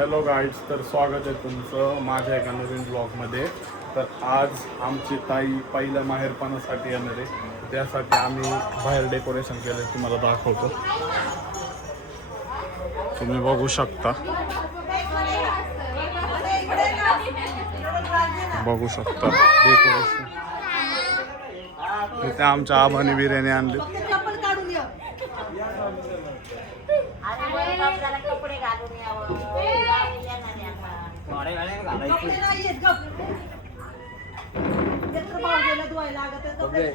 Hello guys, तर स्वागत आहे तुमचं माझ्या एका नवीन ब्लॉगमध्ये. तर आज आमची ताई पहिल्या माहेरपणासाठी येणार आहे, त्यासाठी आम्ही बाहेर डेकोरेशन केलं, तुम्हाला दाखवतो. तुम्ही बघू शकता, डेकोरेशन. इथे आमच्या आबाने बिर्याणी आणली.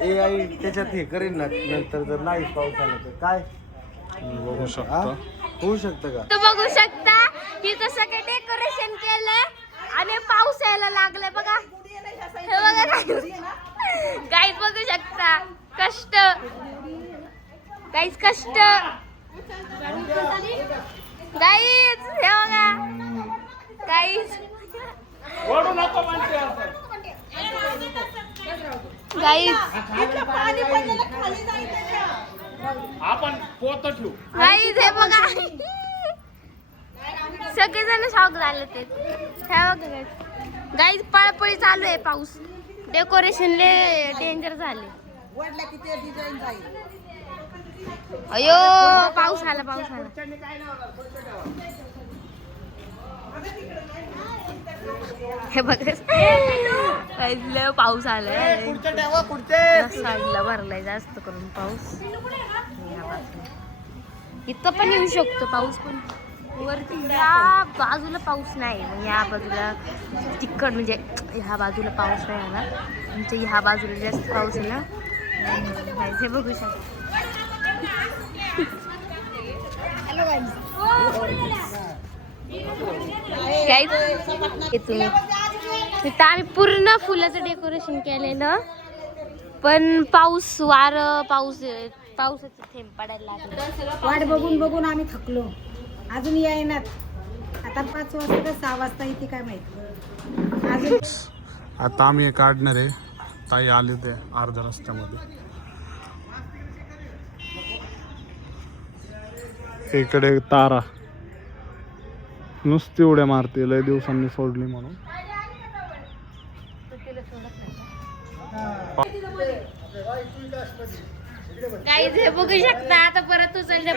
AI त्याच्यात हे करेन ना, नंतर जर नाही पाऊस आला तर काय बघू शकता, होऊ शकतं का? तू बघू शकता की कसं काय डेकोरेशन केलंय आणि पाऊस यायला लागलाय बघा. हे बघा गाईज, बघू शकता कष्ट, गाईज कष्ट, गाईज हे बघा गाईज, गाईज आपण पोत ठेवू. गाईज हे बघा सगळेजण शॉक झाले ते. गाईज पळपळी चालू आहे, पाऊस, डेकोरेशन ले डेंजर झाले. अयो पाऊस आला, पाऊस आला. हे बघा पाऊस आलाय, साईडला भरलाय जास्त करून पाऊस. इथं पण येऊ शकतो पाऊस, पण वरती या बाजूला पाऊस नाही, मग या बाजूला तिखट म्हणजे ह्या बाजूला पाऊस नाही आला, म्हणजे ह्या बाजूला जास्त पाऊस आला. हे बघू शकता. इथं आम्ही पूर्ण फुलाचं डेकोरेशन केलेलं, पण पाऊस पावसाचे थेंब पडायला लागले. वाट बघून बघून आम्ही थकलो, अजून येईनात. आता 5 वाजता का 6 वाजता येते काय माहिती. अजून आता आम्ही काढणार आहे, ताई आले ते अर्ध्या रस्त्यामध्ये. इकडे तारा नुसती उड्या मारते, लय दिवसांनी सोडली म्हणून. गाईज हे बघू शकता, आता परत उचललं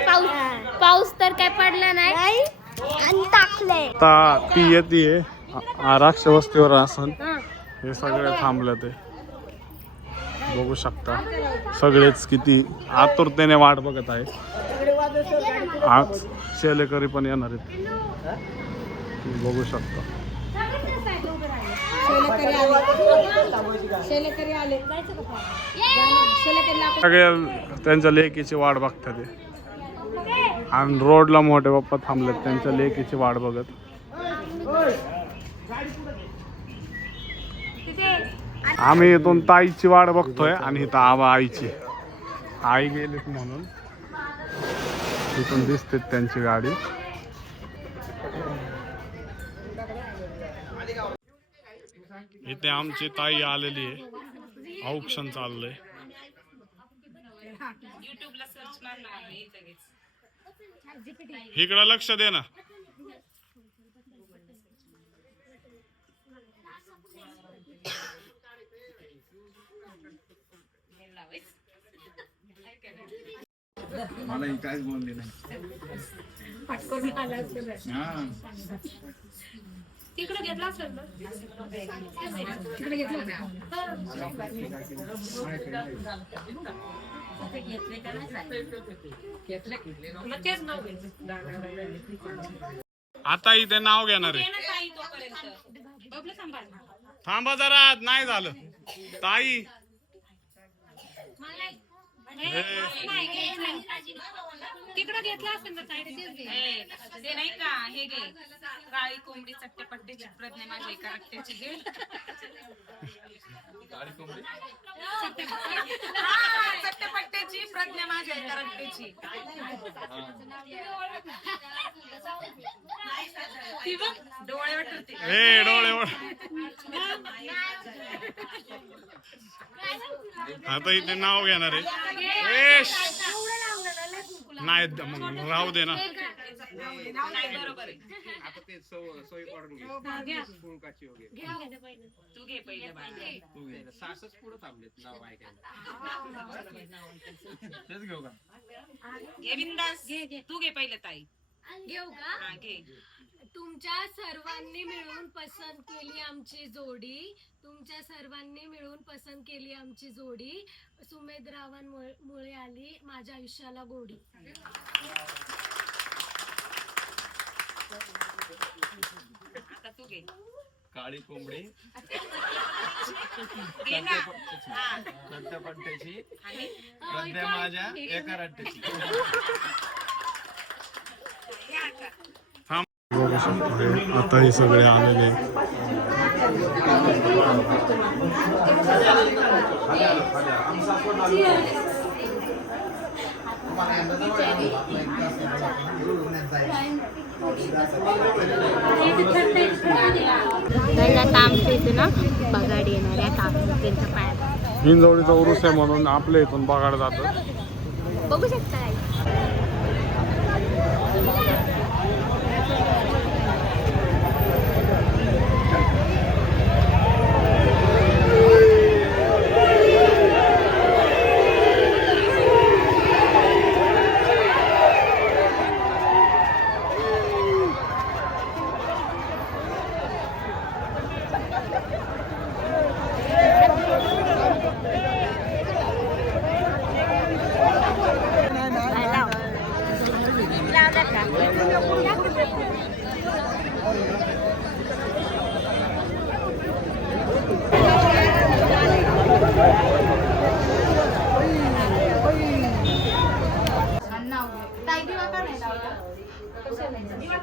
पाऊस तर काय पडला नाही आणि टाकलंय. आता ती येते राक्ष वस्तीवर असन, हे सगळे थांबले ते बघू शकता. सगळेच किती आतुरतेने वाट बघत आहे. आज शेलेकरी पण येणार आहेत, बघू शकता. सगळे त्यांच्या लेकीची वाट बघतात ते, आणि रोडला मोठे पप्पा थांबलेत त्यांच्या लेकीची वाट बघत. आम्ही इथून ताईची वाट बघतोय, आणि इथं आबा आईची. आई गेलीत म्हणून इथून दिसते त्यांची गाडी. इथे आमची ताई आलेली आहे, औक्षण चाललंय. इकडं लक्ष दे ना. मला काहीच बोलले नाही. तिकडे घेतला असेल ना, तिकडे घेतला. आता इथे नाव घेणार आहे. थांबा जरा, नाही झालं ताई. तिकडे घेतला असेल ना, ते नाही का, हे घे काळी कोंबडी चट्टेपट्टीची प्रज्ञा माझ्या एका रक्त्याची घे. चट्टेपट्टीची प्रज्ञा माझ्या एका रक्त्याची. ए डोळे आता इथे नाव घेणार आहे नाही मग राहू दे ना. आता ते सोय काढून घे. कुंकाची वगैरे तू घे पहिले. तू घे. सासच पुढे थांबलेत नाव ऐकायला. तेच घेऊ का? घे बिंदास तू घे पहिले ताई. घेऊ का? हा घे. तुमच्या सर्वांनी मिळून पसंत केली आमची जोडी. तुमच्या सर्वांनी मिळून पसंत केली आमची जोडी. सुमेधरावांमुळे आली माझ्या आयुष्याला गोडी. आता तू घे. काळी कोंबडी घे ना. पंट्याची सध्या माझ्या एका रट्ट्याची. बघू शकतो आता हे सगळे आलेले. आता आमच्या इथे ना बगाड येणार आहे काकू त्यांच्या पायात. हिंजवडीचा उरूस आहे म्हणून आपल्या इथून बगाड जातं. बघू शकता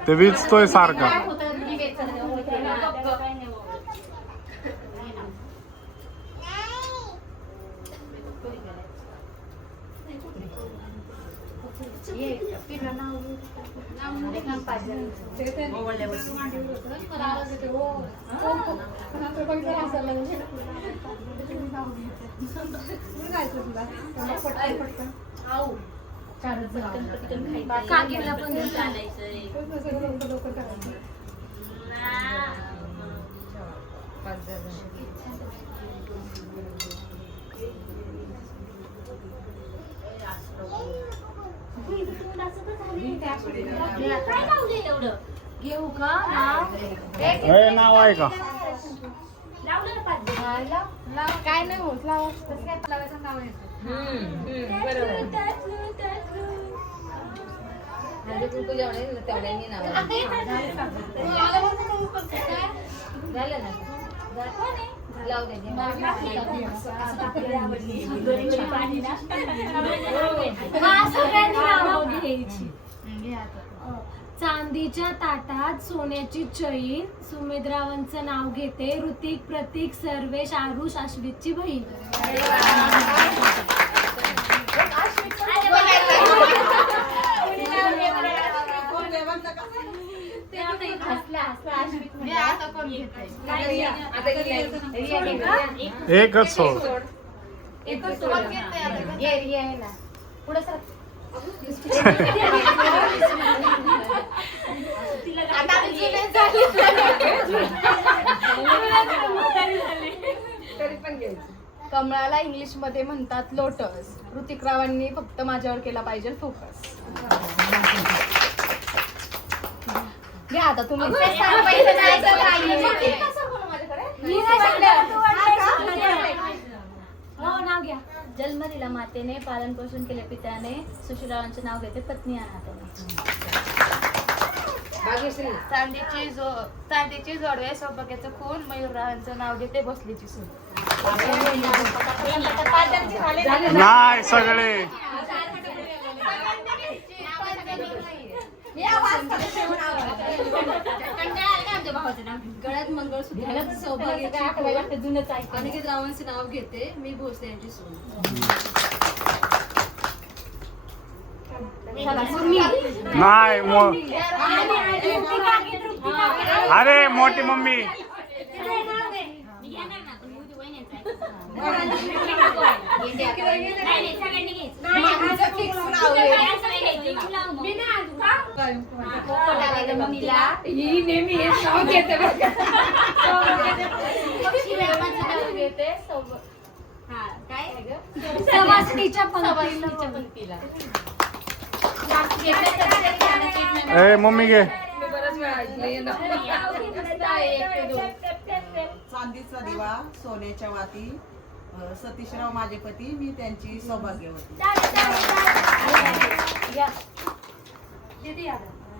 ते विचतोय सारखा. काकीला पण घेऊ का? नाव आहे का? काय नाही होत लावायचं नाव आहे. चांदीच्या ताटात सोन्याची चैन. सुमेधरावांचं नाव घेते. ऋतिक, प्रतीक, सर्वेश, आरुष, आश्वितची बहीण. एकच सोड. कमळाला इंग्लिश मध्ये म्हणतात लोटस. ऋतिकरावांनी फक्त माझ्यावर केला पाहिजे फोकस. घ्या आता तुम्ही. नाव घ्या. जन्म दिला मातेने, पालन पोषण केले पित्याने, सुशीलावांचे नाव घेते पत्नी अनाथाने. चांदीची जोडवे, सौभाग्याचं खून, मयूररावांचं नाव घेते बसलीची सून. नाही सगळे गळ्यात मंगळसूत्र, सौभाग्याची जुनच आहे. अनिकेत रावांचे नाव घेते मी भोसले यांची सून. नाही मग अरे मोठी मम्मी ही नेहमी हेच नाव घेते बरं का. सवासणीच्या पंक्तीला. ए मम्मी घे. मी बरंच वेळा ऐकलंय हे नाव. चांदीचा दिवा सोन्याच्या वाती सतीशराव माझे पती मी त्यांची सौभाग्यवती.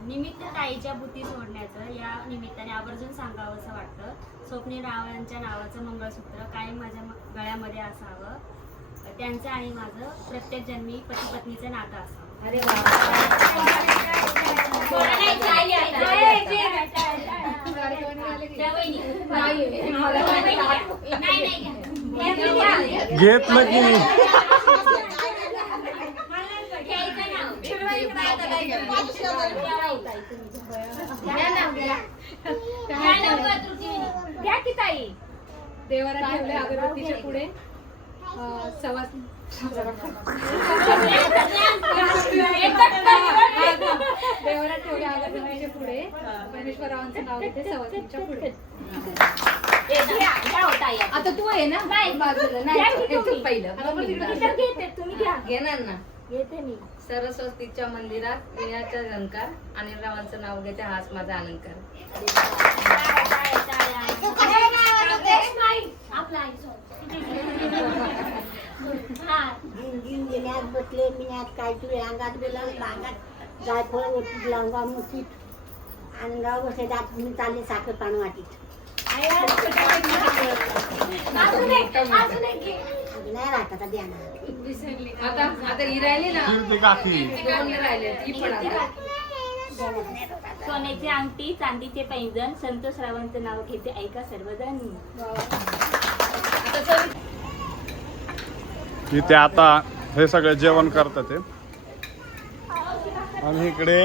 निमित्त ताईच्या बुती सोडण्याचं या निमित्ताने आवर्जून सांगावं असं वाटतं. स्वप्नील रावांच्या नावाचं मंगळसूत्र कायम माझ्या गळ्यामध्ये असावं. त्यांचं आणि माझं प्रत्येक जन्मी पती पत्नीचं नातं असावं. अरे घेतलं की घ्या की ताई. देवाला ठेवले अगरबत्तीच्या पुढे सवास देवाला ठेवले अगरबत्तीच्या पुढे परमेश्वरावांचं नाव घेते सवासणीच्या पुढे. आता तू आहे ना बाजूला नाही पहिलं तुम्ही घ्या. घेणार ना. घेते मी. सरस्वतीच्या मंदिरात विण्याचा झंकार अनिल रावांचं नाव घेते हाच माझा अलंकार. गेल्यात बसले मिन्यात काय तुझे अंगात गेला अंगात जायफळ ओटीत लांगा मुठीत अंगावर बसले दात मी चालले साखर पाणी वाटीत. नाही राहत आता ध्यानात. आता ही राहिली ना कीर्ती काकी. दोन राहिले ती पण आता. सोन्याची अंगठी चांदीचे पैंजण संतोष रावांचं नाव घेते ऐका सर्वजण. इथे आता हे सगळे जेवण करतात ते. आणि इकडे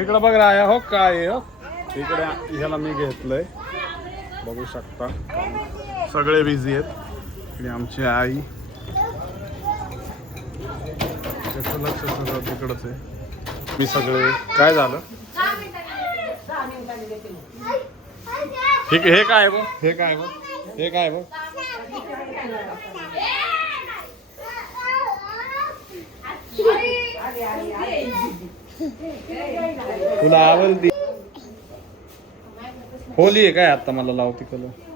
इकडे बघ राया हो काय आहे, हो इकडे ह्याला मी घेतलंय बघू शकता. सगळे बिझी आहेत. इकडे आमची आई त्याचं लक्ष सगळं तिकडच आहे. मी सगळे काय झालं हे काय बघ हे काय बघ हे काय बघ तुला आवडती होली आहे काय आता मला लावती कलर.